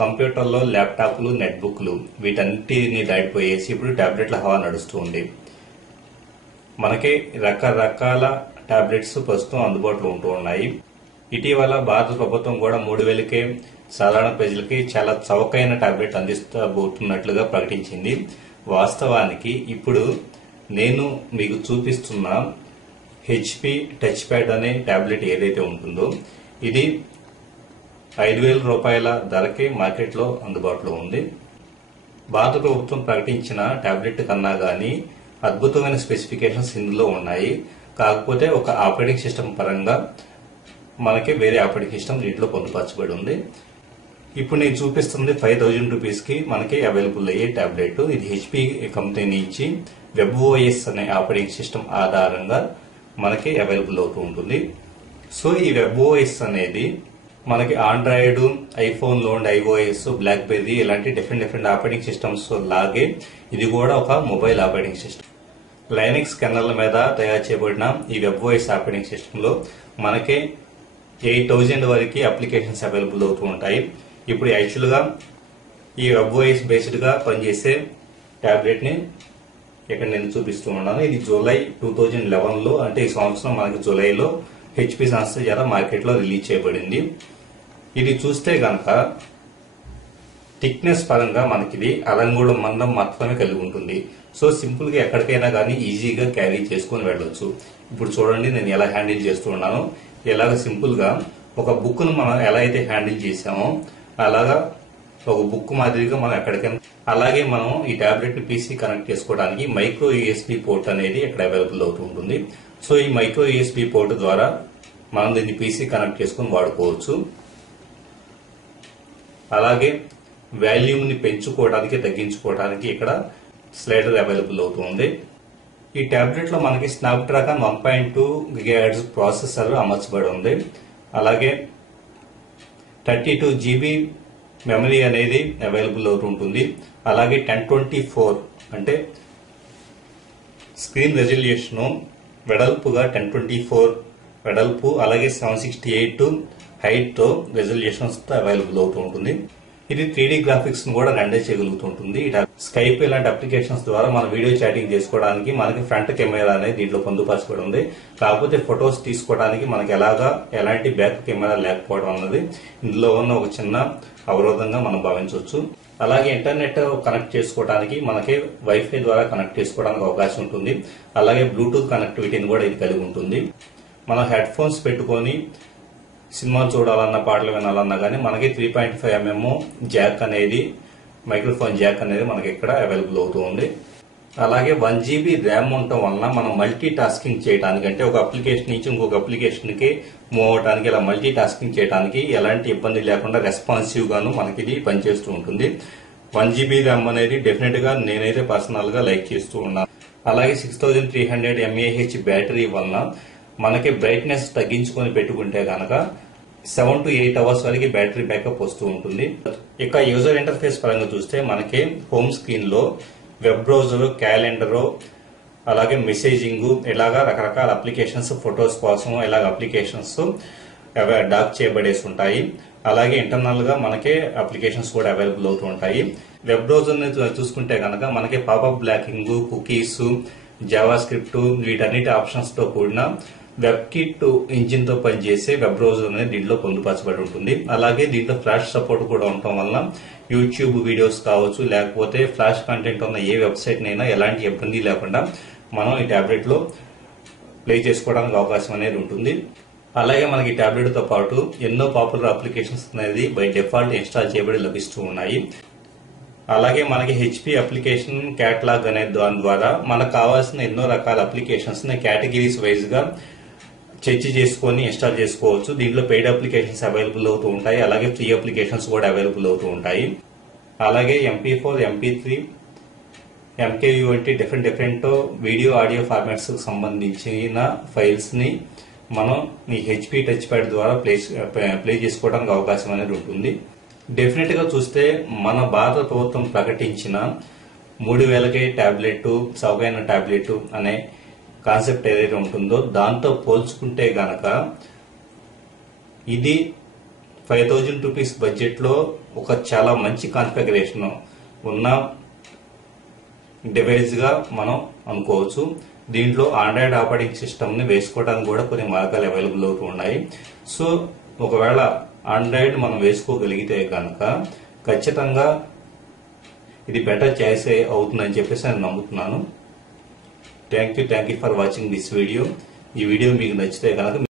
కంప్యూటర్లో ల్యాప్టాప్లు నెట్బుక్లు వీటన్నిటిని దాటిపోయేసి ఇప్పుడు టాబ్లెట్ల హవా నడుస్తూ ఉంది. మనకి రకరకాల టాబ్లెట్స్ ప్రస్తుతం అందుబాటులో ఉంటూ ఉన్నాయి. ఇటీవల భారత ప్రభుత్వం కూడా 3000కే సాధారణ ప్రజలకి చాలా చౌకైన టాబ్లెట్ అందిస్తబోతున్నట్లుగా ప్రకటించింది. వాస్తవానికి ఇప్పుడు నేను మీకు చూపిస్తున్న హెచ్పి టచ్ ప్యాడ్ అనే టాబ్లెట్ ఏదైతే ఉంటుందో ఇది 5000 రూపాయల ధరకే మార్కెట్లో అందుబాటులో ఉంది. భారత ప్రభుత్వం ప్రకటించిన టాబ్లెట్ కన్నా గానీ అద్భుతమైన స్పెసిఫికేషన్స్ ఇందులో ఉన్నాయి. కాకపోతే ఒక ఆపరేటింగ్ సిస్టమ్ పరంగా మనకి వేరే ఆపరేటింగ్ సిస్టమ్ దీంట్లో పొందుపరచబడి ఉంది. ఇప్పుడు నేను చూపిస్తుంది 5000 రూపీస్కి మనకి అవైలబుల్ అయ్యే టాబ్లెట్. ఇది హెచ్పి కంపెనీ నుంచి WebOS అనే ఆపరేటింగ్ సిస్టమ్ ఆధారంగా మనకి అవైలబుల్ అవుతూ ఉంటుంది. సో ఈ WebOS అనేది మనకి ఆండ్రాయిడ్, ఐఫోన్ లో ఉండే iOS, బ్లాక్బెర్రీ ఇలాంటి డిఫరెంట్ ఆపరేటింగ్ సిస్టమ్స్ లాగే ఇది కూడా ఒక mobile operating system. Linux kernel మీద తయారు చేయబడిన ఈ WebOS ఆపరేటింగ్ సిస్టమ్ లో మనకి 8000 వరకు అప్లికేషన్స్ అవైలబుల్ అవుతూ ఉంటాయి. ఇప్పుడు యాక్చువల్ గా ఈ WebOS బేస్డ్ గా పనిచేసే టాబ్లెట్ ని ఇక్కడ నేను చూపిస్తూ ఉన్నాను. ఇది జూలై 2011లో అంటే ఈ సంవత్సరం మనకి జూలైలో హెచ్పి సంస్థ ద్వారా మార్కెట్ లో రిలీజ్ చేయబడింది. ఇది చూస్తే గనక థిక్నెస్ పరంగా మనకి ఇది అలంగూలం మందం మాత్రమే కలిగి ఉంటుంది. సో సింపుల్ గా ఎక్కడికైనా కానీ ఈజీగా క్యారీ చేసుకుని వెళ్ళొచ్చు. ఇప్పుడు చూడండి నేను ఎలా హ్యాండిల్ చేస్తూ ఉన్నాను. ఎలాగ సింపుల్ గా ఒక బుక్ ను మనం ఎలా అయితే హ్యాండిల్ చేసామో అలాగా ఒక బుక్ మాదిరిగా మనం ఎక్కడికైనా, అలాగే మనం ఈ టాబ్లెట్ ని పీసీ కనెక్ట్ చేసుకోవడానికి మైక్రో యూఎస్బి పోర్ట్ అనేది ఇక్కడ అవైలబుల్ అవుతూ ఉంటుంది. సో ఈ మైక్రో యూఎస్బి పోర్ట్ ద్వారా మనం దీన్ని పీసీ కనెక్ట్ చేసుకుని వాడుకోవచ్చు. అలాగే వాల్యూమ్ ని పెంచుకోవడానికి తగ్గించుకోవడానికి ఇక్కడ స్లైడర్ అవైలబుల్ అవుతుంది. ఈ టాబ్లెట్ లో మనకి స్నాప్డ్రాగన్ 1.2 GHz ప్రాసెసర్ అమర్చబడి ఉంది. అలాగే 32 GB మెమరీ అనేది అవైలబుల్ అవుతుంటుంది. అలాగే 1024 అంటే స్క్రీన్ రెజల్యూషన్ వెడల్పుగా 1024 వెడల్పు, అలాగే 768 హైట్ తో రెజల్యూషన్స్ తో అవైలబుల్ అవుతూ ఉంటుంది. ఇది 3D గ్రాఫిక్స్ ను కూడా రెండర్ చేయగలుగుతుంటుంది. స్కైప్ ఇలాంటి అప్లికేషన్స్ ద్వారా మన వీడియో చాటింగ్ చేసుకోవడానికి మనకి ఫ్రంట్ కెమెరా అనేది దీంట్లో పొందుపరచబడి ఉంది. కాకపోతే ఫొటోస్ తీసుకోవడానికి మనకి ఎలాంటి బ్యాక్ కెమెరా లేకపోవడం అన్నది ఇందులో ఉన్న ఒక చిన్న అవరోధంగా మనం భావించవచ్చు. అలాగే ఇంటర్నెట్ కనెక్ట్ చేసుకోవడానికి మనకి వైఫై ద్వారా కనెక్ట్ చేసుకోవడానికి అవకాశం ఉంటుంది. అలాగే బ్లూటూత్ కనెక్టివిటీని కూడా ఇది కలిగి ఉంటుంది. మనం హెడ్ ఫోన్స్ పెట్టుకొని సినిమాలు చూడాలన్నా పాటలు వినాలన్నా కానీ మనకి 3.5mm జాక్ అనేది మైక్రోఫోన్ జాక్ అనేది మనకి ఇక్కడ అవైలబుల్ అవుతూ ఉంది. అలాగే 1 GB ర్యామ్ ఉండటం వలన మనం మల్టీ టాస్కింగ్ చేయడానికి, అంటే ఒక అప్లికేషన్ నుంచి ఇంకొక అప్లికేషన్ కి మూవ్ అవడానికి, ఇలా మల్టీ టాస్కింగ్ చేయడానికి ఎలాంటి ఇబ్బంది లేకుండా రెస్పాన్సివ్ గాను మనకి ఇది పనిచేస్తూ ఉంటుంది. 1 GB ర్యామ్ అనేది డెఫినెట్ గా నేనైతే పర్సనల్ గా లైక్ చేస్తూ ఉన్నాను. అలాగే 6300 mAh బ్యాటరీ వలన మనకి బ్రైట్నెస్ తగ్గించుకొని పెట్టుకుంటే కనుక 7 to 8 అవర్స్ వరకు బ్యాటరీ బ్యాకప్ వస్తూ ఉంటుంది. ఇక యూజర్ ఇంటర్ఫేస్ పరంగా చూస్తే మనకి హోమ్ స్క్రీన్ లో వెబ్ బ్రౌజర్, క్యాలెండర్, అలాగే మెసేజింగ్ ఇలాగా రకరకాల అప్లికేషన్స్, ఫొటోస్ కోసం ఇలాగ అప్లికేషన్స్ డాక్ చేయబడేసి ఉంటాయి. అలాగే ఇంటర్నల్ గా మనకి అప్లికేషన్స్ కూడా అవైలబుల్ అవుతూ ఉంటాయి. వెబ్ బ్రౌజర్ ని చూసుకుంటే కనుక మనకి popup blocking, cookies, Java script వీటన్నిటి ఆప్షన్స్ తో కూడిన వెబ్కిట్ ఇంజిన్ తో పనిచేసే వెబ్ బ్రౌజర్ అనేది దీంట్లో పొందుపరచబడి ఉంటుంది. అలాగే దీంట్లో ఫ్లాష్ సపోర్ట్ కూడా ఉండటం వల్ల యూట్యూబ్ వీడియోస్ కావచ్చు, లేకపోతే ఫ్లాష్ కంటెంట్ ఉన్న ఏ వెబ్సైట్ నైనా ఎలాంటి ఇబ్బంది లేకుండా మనం ఈ టాబ్లెట్ లో ప్లే చేసుకోవడానికి అవకాశం అనేది ఉంటుంది. అలాగే మనకి ఈ టాబ్లెట్ తో పాటు ఎన్నో పాపులర్ అప్లికేషన్స్ అనేది బై డిఫాల్ట్ ఇన్స్టాల్ చేయబడి లభిస్తూ ఉన్నాయి. అలాగే మనకి హెచ్పి అప్లికేషన్ క్యాటలాగ్ అనే దాని ద్వారా మనకు కావాల్సిన ఎన్నో రకాల అప్లికేషన్స్ ని కేటగిరీస్ వైజ్ గా చర్చ చేసుకొని ఇన్స్టాల్ చేసుకోవచ్చు. దీంట్లో పెయిడ్ అప్లికేషన్స్ అవైలబుల్ అవుతూ ఉంటాయి. అలాగే ఫ్రీ అప్లికేషన్స్ కూడా అవైలబుల్ అవుతూ ఉంటాయి. అలాగే MP4, MP3, MKV వంటి డిఫరెంట్ వీడియో, ఆడియో ఫార్మాట్స్ కు సంబంధించిన ఫైల్స్ ని మనం ఈ హెచ్పి టచ్ ప్యాడ్ ద్వారా ప్లే చేసుకోవడానికి అవకాశం అనేది ఉంటుంది. డెఫినెట్ గా చూస్తే మన భారత ప్రభుత్వం ప్రకటించిన 3000కే టాబ్లెట్, చౌకైన టాబ్లెట్ అనే కాన్సెప్ట్ ఏదైతే ఉంటుందో దాంతో పోల్చుకుంటే గనక ఇది ₹5,000 రూపీస్ బడ్జెట్ లో ఒక చాలా మంచి కాన్ఫిగరేషన్ ఉన్న డివైస్ గా మనం అనుకోవచ్చు. దీంట్లో ఆండ్రాయిడ్ ఆపరేటింగ్ సిస్టమ్ ని వేసుకోవడానికి కూడా కొన్ని మార్గాలు అవైలబుల్ అవుతూ ఉన్నాయి. సో ఒకవేళ ఆండ్రాయిడ్ మనం వేసుకోగలిగితే కనుక ఖచ్చితంగా ఇది బెటర్ చాయిస్ అవుతుందని చెప్పేసి నేను నమ్ముతున్నాను. Thank you for watching this video. ఈ వీడియో మీకు నచ్చితే కనుక